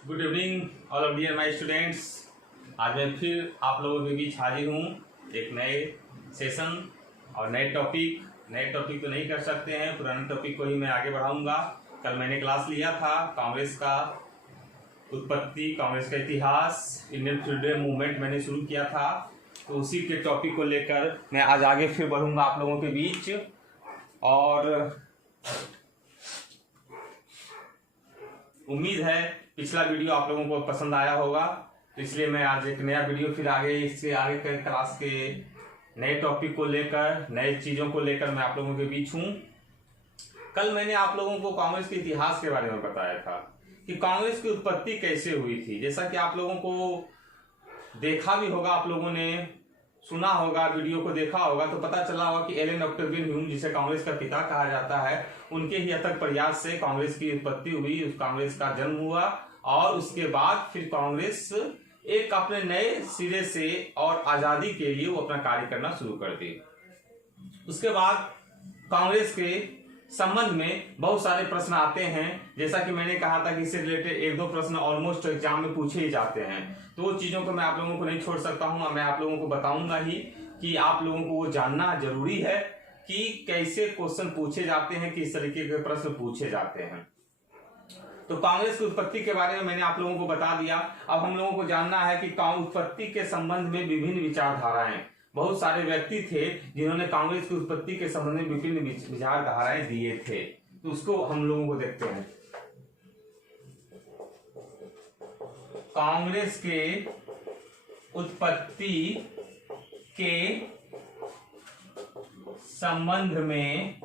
Good evening all of dear my students. आज मैं फिर आप लोगों के बीच हाजिर हूँ एक नए सेशन और नए टॉपिक तो नहीं कर सकते हैं, पुराने टॉपिक को ही मैं आगे बढ़ाऊंगा। कल मैंने क्लास लिया था कांग्रेस का उत्पत्ति, कांग्रेस का इतिहास, इंडियन फ्रीडम मूवमेंट मैंने शुरू किया था, तो उसी के टॉपिक को लेकर मैं आज आगे फिर बढ़ूंगा आप लोगों के बीच। और उम्मीद है पिछला वीडियो आप लोगों को पसंद आया होगा, तो इसलिए मैं आज एक नया वीडियो फिर आगे इससे आगे के क्लास के नए टॉपिक को लेकर, नए चीज़ों को लेकर मैं आप लोगों के बीच हूँ। कल मैंने आप लोगों को कांग्रेस के इतिहास के बारे में बताया था कि कांग्रेस की उत्पत्ति कैसे हुई थी। जैसा कि आप लोगों को देखा भी होगा, आप लोगों ने सुना होगा, वीडियो को देखा होगा, तो पता चला होगा कि एलन ऑक्टेवियन ह्यूम, जिसे कांग्रेस का पिता कहा जाता है, उनके ही अथक प्रयास से कांग्रेस की उत्पत्ति हुई, उस कांग्रेस का जन्म हुआ और उसके बाद फिर कांग्रेस एक अपने नए सिरे से और आजादी के लिए वो अपना कार्य करना शुरू कर दी। उसके बाद कांग्रेस के संबंध में बहुत सारे प्रश्न आते हैं। जैसा कि मैंने कहा था कि इससे रिलेटेड एक दो प्रश्न ऑलमोस्ट एग्जाम में पूछे ही जाते हैं, तो वो चीजों को मैं आप लोगों को नहीं छोड़ सकता हूं। मैं आप लोगों को बताऊंगा ही कि आप लोगों को वो जानना जरूरी है कि कैसे क्वेश्चन पूछे जाते हैं, किस तरीके के प्रश्न पूछे जाते हैं। तो कांग्रेस की उत्पत्ति के बारे में मैंने आप लोगों को बता दिया। अब हम लोगों को जानना है कि उत्पत्ति के संबंध में विभिन्न विचारधाराएं, बहुत सारे व्यक्ति थे जिन्होंने कांग्रेस की उत्पत्ति के संबंध में विभिन्न विचारधाराएं दिए थे, तो उसको हम लोगों को देखते हैं। कांग्रेस के उत्पत्ति के संबंध में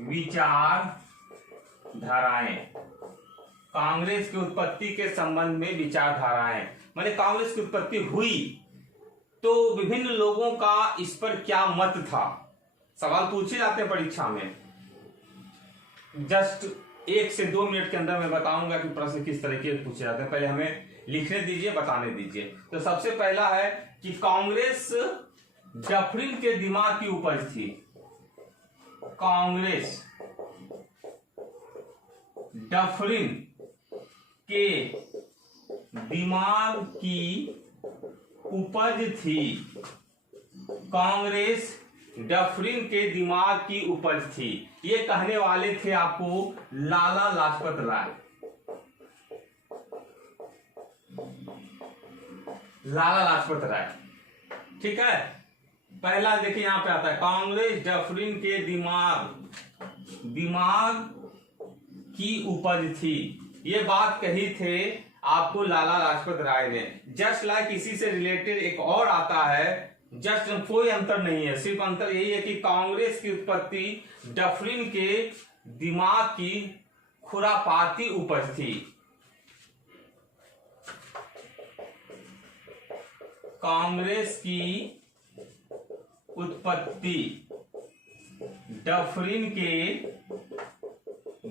विचारधाराएं, कांग्रेस की उत्पत्ति के संबंध में विचारधाराएं माने कांग्रेस की उत्पत्ति हुई तो विभिन्न लोगों का इस पर क्या मत था। सवाल पूछे जाते हैं परीक्षा में। जस्ट 1 से 2 मिनट के अंदर मैं बताऊंगा कि प्रश्न किस तरीके से पूछे जाते हैं। पहले हमें लिखने दीजिए, बताने दीजिए। तो सबसे पहला है कि कांग्रेस डफरिन के दिमाग की उपज थी। कांग्रेस डफरिन के दिमाग की उपज थी। कांग्रेस डफरिन के दिमाग की उपज थी। ये कहने वाले थे आपको लाला लाजपत राय। लाला लाजपत राय, ठीक है। पहला देखिए यहां पे आता है कांग्रेस डफरिन के दिमाग की उपज थी। ये बात कही थे आपको लाला लाजपत राय ने। जस्ट लाइक इसी से रिलेटेड एक और आता है, जस्ट कोई अंतर नहीं है, सिर्फ अंतर यही है कि कांग्रेस की उत्पत्ति डफरिन के दिमाग की खुरापाती उपज थी। कांग्रेस की उत्पत्ति डफरिन के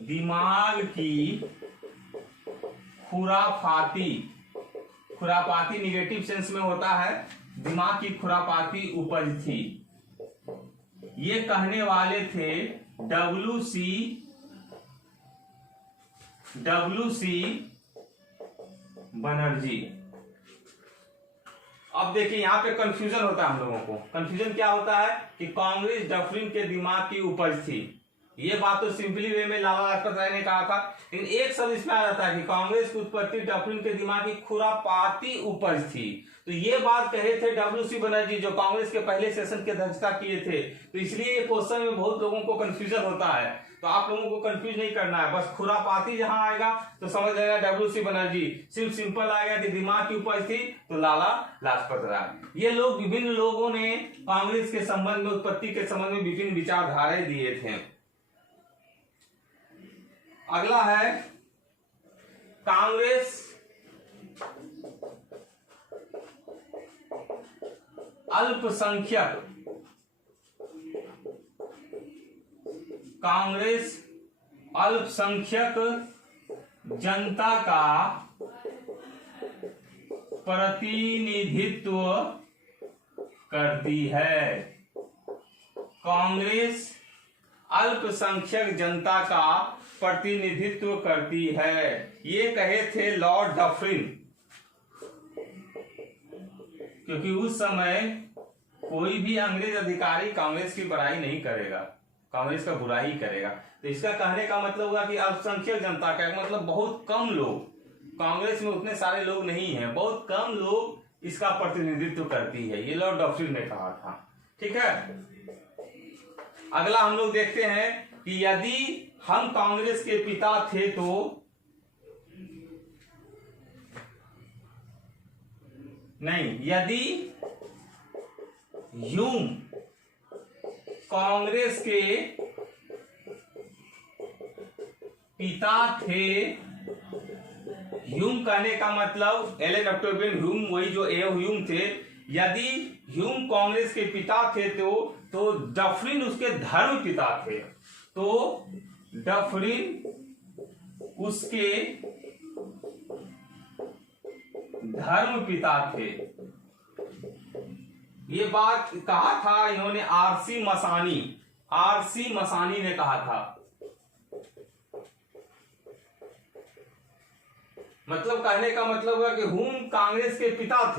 दिमाग की खुरापाती निगेटिव सेंस में होता है, दिमाग की खुरापाती उपज थी। ये कहने वाले थे डब्ल्यू.सी. बनर्जी। अब देखिए यहां पे कंफ्यूजन होता है हम लोगों को। कंफ्यूजन क्या होता है कि कांग्रेस डफरिन के दिमाग की उपज थी। ये बात तो सिंपली वे में लाला लाजपत राय ने कहा था, लेकिन एक शब्द इसमें आ जाता है कि कांग्रेस की उत्पत्ति डफरिन के दिमाग की खुरापाती उपज थी। तो ये बात कहे थे डब्ल्यू.सी. बनर्जी, जो कांग्रेस के पहले सेशन की अध्यक्षता किए थे। तो इसलिए ये क्वेश्चन में बहुत लोगों को कंफ्यूजन होता है, तो आप लोगों को कंफ्यूज नहीं करना है। बस खुरापाती जहां आएगा तो समझ लेना डब्ल्यू.सी. बनर्जी। सिर्फ सिंपल आएगा कि दिमाग की उपज थी तो लाला लाजपत राय। ये लोग, विभिन्न लोगों ने कांग्रेस के संबंध में, उत्पत्ति के संबंध में विभिन्न विचारधाराएं दिए थे। अगला है कांग्रेस अल्पसंख्यक। कांग्रेस अल्पसंख्यक जनता का प्रतिनिधित्व करती है। कांग्रेस अल्पसंख्यक जनता का प्रतिनिधित्व करती है। ये कहे थे लॉर्ड डफरिन, क्योंकि उस समय कोई भी अंग्रेज अधिकारी कांग्रेस की बुराई नहीं करेगा, कांग्रेस का बुरा ही करेगा। तो इसका कहने का मतलब हुआ कि अल्पसंख्यक जनता का मतलब बहुत कम लोग, कांग्रेस में उतने सारे लोग नहीं हैं, बहुत कम लोग इसका प्रतिनिधित्व करती है, ये लॉर्ड डफरिन ने कहा था। ठीक है, अगला हम लोग देखते हैं कि यदि हम कांग्रेस के पिता थे तो नहीं, यदि ह्यूम कांग्रेस के पिता थे, ह्यूम कहने का मतलब एलन ऑक्टेवियन ह्यूम, वही जो ह्यूम थे, यदि ह्यूम कांग्रेस के पिता थे तो डफरिन उसके धर्म पिता थे, तो डफरिन उसके धर्म पिता थे। ये बात कहा था इन्होंने आरसी मसानी ने कहा था। मतलब कहने का मतलब हुआ कि ह्यूम कांग्रेस के पिता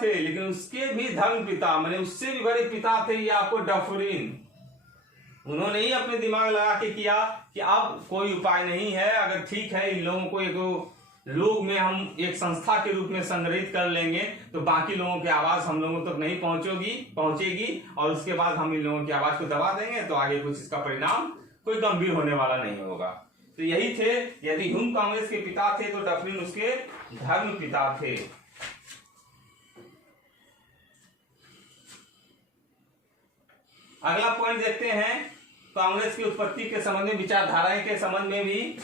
थे, लेकिन उसके भी धर्म पिता, माने उससे भी बड़े पिता थे ये आपको डफरिन। उन्होंने ही अपने दिमाग लगा के किया कि अब कोई उपाय नहीं है, अगर ठीक है इन लोगों को एक लोग में हम एक संस्था के रूप में संग्रहित कर लेंगे तो बाकी लोगों की आवाज हम लोगों तक नहीं पहुंचेगी और उसके बाद हम इन लोगों की आवाज को दबा देंगे तो आगे कुछ इसका परिणाम कोई गंभीर होने वाला नहीं होगा। तो यही थे, यदि ह्यूम कांग्रेस के पिता थे तो डफरिन उसके धर्म पिता थे। अगला पॉइंट देखते हैं कांग्रेस की उत्पत्ति के संबंध में, विचारधाराएं के संबंध में भी,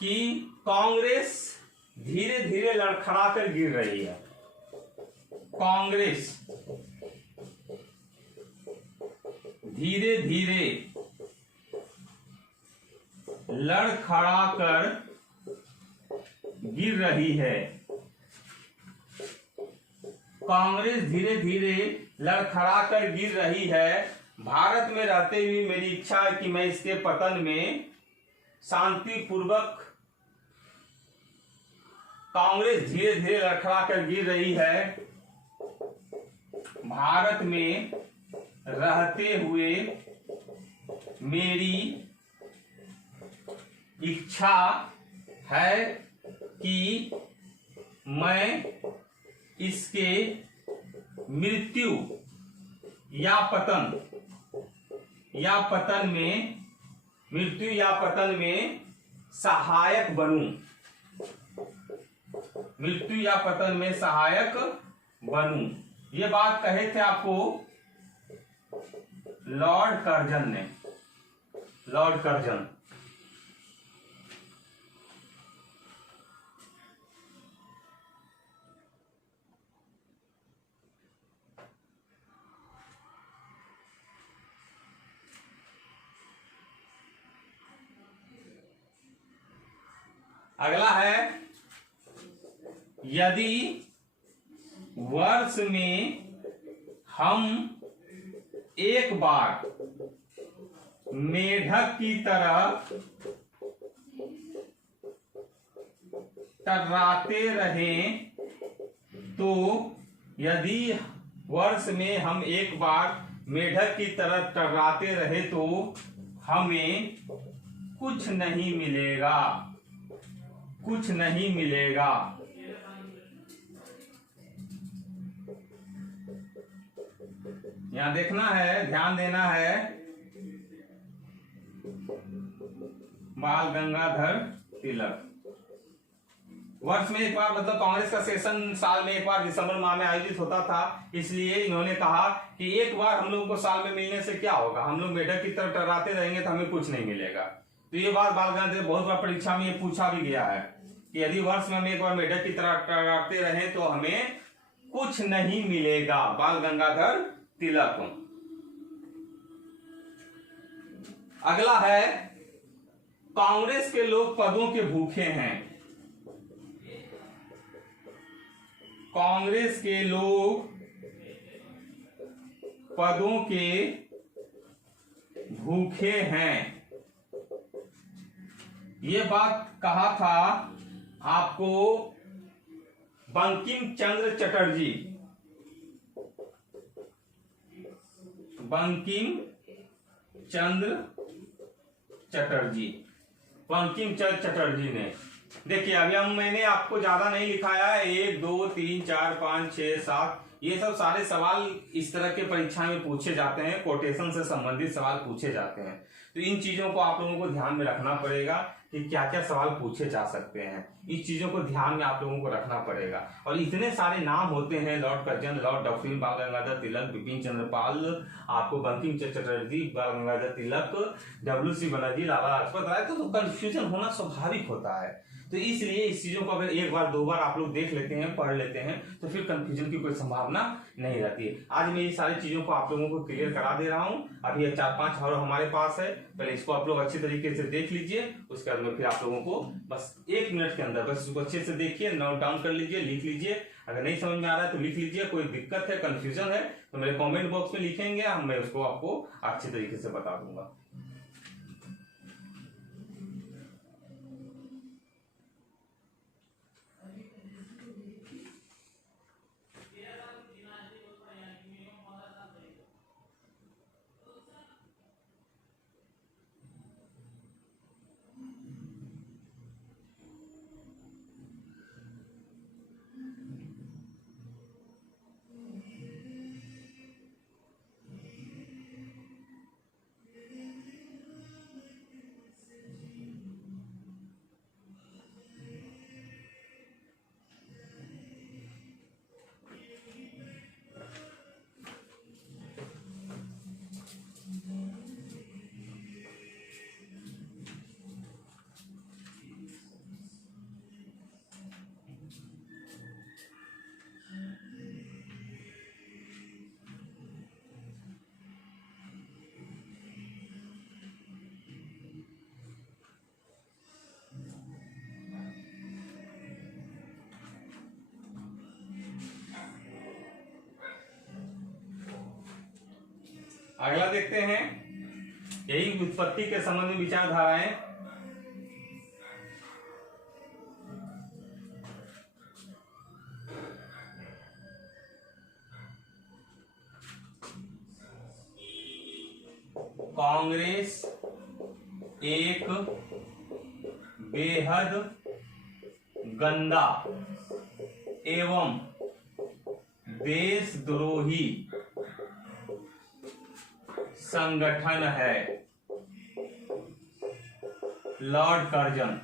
कि कांग्रेस धीरे धीरे लड़खड़ाकर गिर रही है। कांग्रेस धीरे धीरे लड़खड़ाकर गिर रही है। कांग्रेस धीरे धीरे लड़खड़ाकर गिर रही है। भारत में रहते हुए मेरी इच्छा है कि मैं इसके पतन में शांतिपूर्वक, कांग्रेस धीरे धीरे लड़खड़ाकर गिर रही है, भारत में रहते हुए मेरी इच्छा है कि मैं इसके मृत्यु या पतन में सहायक बनूं, ये बात कहे थे आपको लॉर्ड कर्जन। अगला है, यदि वर्ष में हम एक बार मेढक की तरह टर्राते रहें तो, यदि वर्ष में हम एक बार मेढक की तरह टर्राते रहे तो हमें कुछ नहीं मिलेगा। यहां देखना है, ध्यान देना है, बाल गंगाधर तिलक। वर्ष में एक बार मतलब कांग्रेस का सेशन साल में एक बार दिसंबर माह में आयोजित होता था, इसलिए इन्होंने कहा कि एक बार हम लोगों को साल में मिलने से क्या होगा, हम लोग मेढक की तरफ टर्राते रहेंगे तो हमें कुछ नहीं मिलेगा। तो ये बात बाल गंगाधर, बहुत बार परीक्षा में ये पूछा भी गया है कि यदि वर्ष में हम एक बार मेढक की तरह टर्राते रहें तो हमें कुछ नहीं मिलेगा। बाल गंगाधर तिलक। अगला है, कांग्रेस के लोग पदों के भूखे हैं। कांग्रेस के लोग पदों के भूखे हैं। ये बात कहा था आपको बंकिम चंद्र चटर्जी। बंकिम चंद्र चटर्जी, बंकिम चंद्र चटर्जी ने। देखिए अभी मैंने आपको ज्यादा नहीं लिखाया है, 1 2 3 4 5 6 7 ये सब सारे सवाल इस तरह के परीक्षा में पूछे जाते हैं, कोटेशन से संबंधित सवाल पूछे जाते हैं। तो इन चीजों को आप लोगों को ध्यान में रखना पड़ेगा कि क्या क्या सवाल पूछे जा सकते हैं। इस चीजों को ध्यान में आप लोगों को रखना पड़ेगा। और इतने सारे नाम होते हैं, लॉर्ड कर्जन, लॉर्ड डफरिन, बाल गंगाधर तिलक, बिपिन चंद्र पाल, आपको बंकिम चंद्र चटर्जी, बाल गंगाधर तिलक, WC बनर्जी, लाला लाजपत राय, तो कंफ्यूजन होना स्वाभाविक होता है। तो इसलिए इस चीजों को अगर एक बार दो बार आप लोग देख लेते हैं, पढ़ लेते हैं, तो फिर कंफ्यूजन की कोई संभावना नहीं रहती है। आज मैं ये सारी चीजों को आप लोगों को क्लियर करा दे रहा हूं। अभी ये 4-5 और हमारे पास है, पहले इसको आप लोग अच्छे तरीके से देख लीजिए। उसके अंदर फिर आप लोगों को बस 1 मिनट के अंदर बस इसको अच्छे से देखिए, नोट डाउन कर लीजिए, लिख लीजिए। अगर नहीं समझ में आ रहा है तो लिख लीजिए, कोई दिक्कत है, कंफ्यूजन है तो मेरे कॉमेंट बॉक्स में लिखेंगे, मैं उसको आपको अच्छे तरीके से बता दूंगा। अगला देखते हैं, यही उत्पत्ति के संबंध में विचारधाराएं। कांग्रेस एक बेहद गंदा एवं देशद्रोही संगठन है। लॉर्ड कर्जन,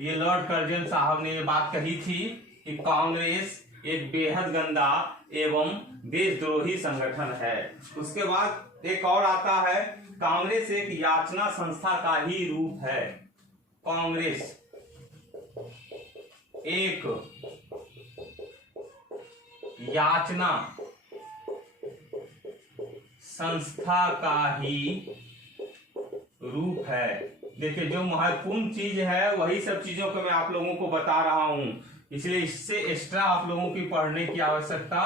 ये लॉर्ड कर्जन साहब ने ये बात कही थी कि कांग्रेस एक बेहद गंदा एवं देशद्रोही संगठन है। उसके बाद एक और आता है, कांग्रेस एक याचना संस्था का ही रूप है। कांग्रेस एक याचना संस्था का ही रूप है। देखिए जो महत्वपूर्ण चीज है वही सब चीजों को मैं आप लोगों को बता रहा हूं, इसलिए इससे एक्स्ट्रा आप लोगों की पढ़ने की आवश्यकता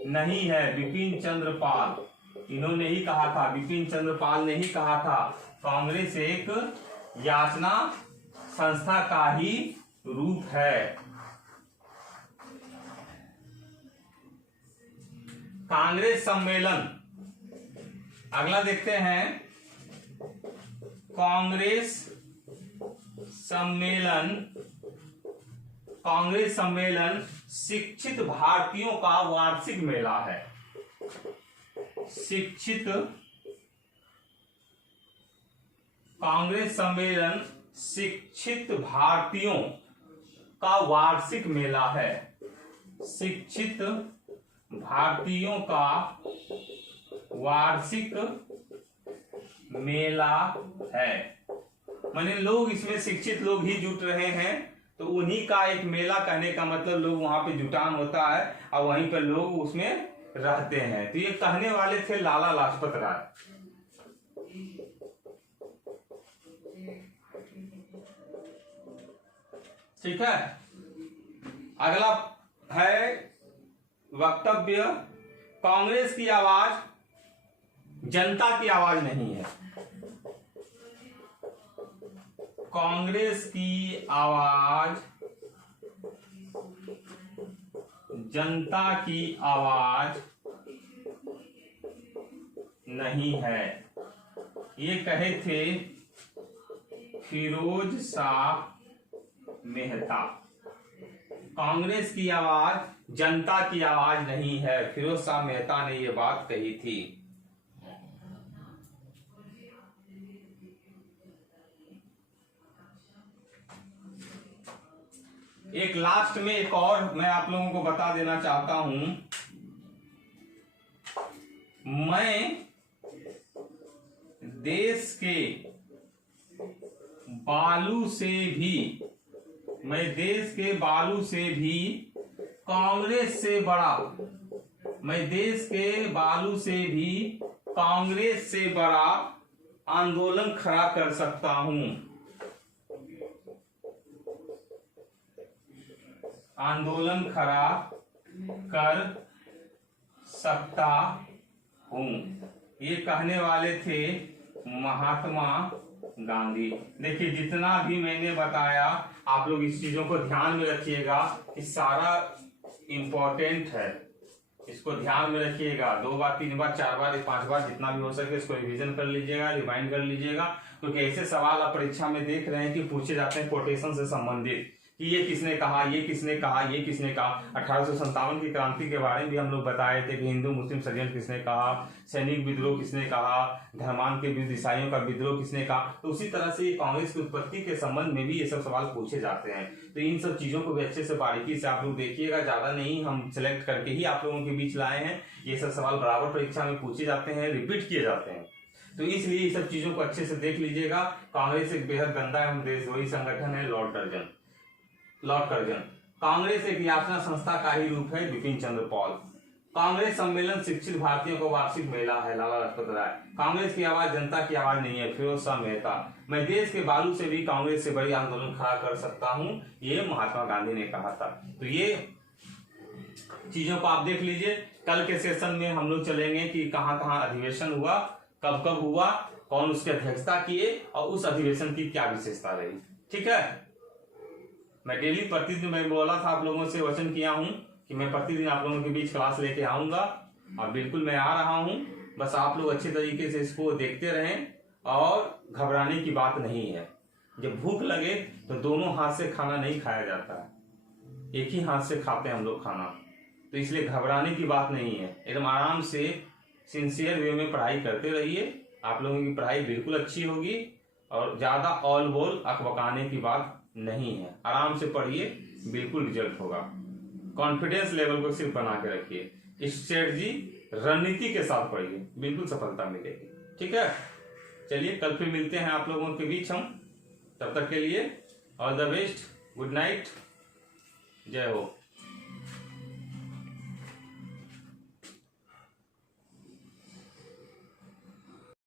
नहीं है। बिपिन चंद्र पाल इन्होंने ही कहा था, बिपिन चंद्र पाल ने ही कहा था, कांग्रेस एक याचना संस्था का ही रूप है। कांग्रेस सम्मेलन, अगला देखते हैं, कांग्रेस सम्मेलन, कांग्रेस सम्मेलन शिक्षित भारतीयों का वार्षिक मेला है। शिक्षित कांग्रेस सम्मेलन शिक्षित भारतीयों का वार्षिक मेला है। शिक्षित भारतीयों का वार्षिक मेला है। माने लोग इसमें शिक्षित लोग ही जुट रहे हैं, तो उन्हीं का एक मेला, कहने का मतलब लोग वहां पे जुटान होता है और वहीं पर लोग उसमें रहते हैं। तो ये कहने वाले थे लाला लाजपत राय। ठीक है, अगला है वक्तव्य कांग्रेस की आवाज जनता की आवाज नहीं है। कांग्रेस की आवाज जनता की आवाज नहीं है, ये कहे थे फिरोज शाह मेहता। कांग्रेस की आवाज जनता की आवाज नहीं है, फिरोज शाह मेहता ने ये बात कही थी। एक लास्ट में एक और मैं आप लोगों को बता देना चाहता हूं, मैं देश के बालू से भी कांग्रेस से बड़ा, मैं देश के बालू से भी कांग्रेस से बड़ा आंदोलन खड़ा कर सकता हूं, आंदोलन खड़ा कर सकता हूं। ये कहने वाले थे महात्मा गांधी। देखिए जितना भी मैंने बताया आप लोग इस चीजों को ध्यान में रखिएगा, कि सारा इंपॉर्टेंट है, इसको ध्यान में रखिएगा। 2 बार 3 बार 4 बार 5 बार जितना भी हो सके इसको रिवीजन कर लीजिएगा, रिमाइंड कर लीजिएगा, क्योंकि ऐसे सवाल आप परीक्षा में देख रहे हैं कि पूछे जाते हैं कोटेशन से संबंधित, कि ये किसने कहा, ये किसने कहा, ये किसने कहा। 1857 की क्रांति के बारे में भी हम लोग बताए थे कि हिंदू मुस्लिम षड्यंत्र किसने कहा, सैनिक विद्रोह किसने कहा, धर्मांध के विरुद्ध ईसाइयों का विद्रोह किसने कहा। तो उसी तरह से कांग्रेस की उत्पत्ति के संबंध में भी ये सब सवाल पूछे जाते हैं। तो इन सब चीजों को भी अच्छे से बारीकी से आप लोग देखिएगा, ज्यादा नहीं, हम सिलेक्ट करके ही आप लोगों के बीच लाए हैं। ये सब सवाल बराबर परीक्षा में पूछे जाते हैं, रिपीट किए जाते हैं, तो इसलिए ये सब चीजों को अच्छे से देख लीजिएगा। कांग्रेस एक बेहद गंदा एवं देशद्रोही संगठन है। Lord Curzon. कांग्रेस एक याचना संस्था का ही रूप है। बिपिन चंद्र पॉल। कांग्रेस सम्मेलन शिक्षित भारतीयों का वार्षिक मेला है। लाला लाजपत राय। कांग्रेस की आवाज जनता की आवाज नहीं है। फिरोज शाह मेहता। मैं देश के बालू से भी कांग्रेस से बड़ी आंदोलन खड़ा कर सकता हूं, ये महात्मा गांधी ने कहा था। तो ये चीजों को आप देख लीजिए। कल के सेशन में हम लोग चलेंगे कि कहां कहां अधिवेशन हुआ, कब कब हुआ, कौन उसकी अध्यक्षता किए और उस अधिवेशन की क्या विशेषता रही। ठीक है, मैं डेली प्रतिदिन मैं बोला था, आप लोगों से वचन किया हूं कि मैं प्रतिदिन आप लोगों के बीच क्लास लेके आऊंगा, और बिल्कुल मैं आ रहा हूं। बस आप लोग अच्छे तरीके से इसको देखते रहें, और घबराने की बात नहीं है। जब भूख लगे तो दोनों हाथ से खाना नहीं खाया जाता है, एक ही हाथ से खाते हैं हम लोग खाना। तो इसलिए घबराने की बात नहीं है, एकदम आराम से सिंसियर वे में पढ़ाई करते रहिए। आप लोगों की पढ़ाई बिल्कुल अच्छी होगी, और ज्यादा ऑल बोल अकबकाने की बात नहीं है। आराम से पढ़िए, बिल्कुल रिजल्ट होगा। कॉन्फिडेंस लेवल को सिर्फ बना के रखिए, स्ट्रेटजी रणनीति के साथ पढ़िए, बिल्कुल सफलता मिलेगी। ठीक है, चलिए कल फिर मिलते हैं आप लोगों के बीच हम। तब तक के लिए all the best, good night, जय हो।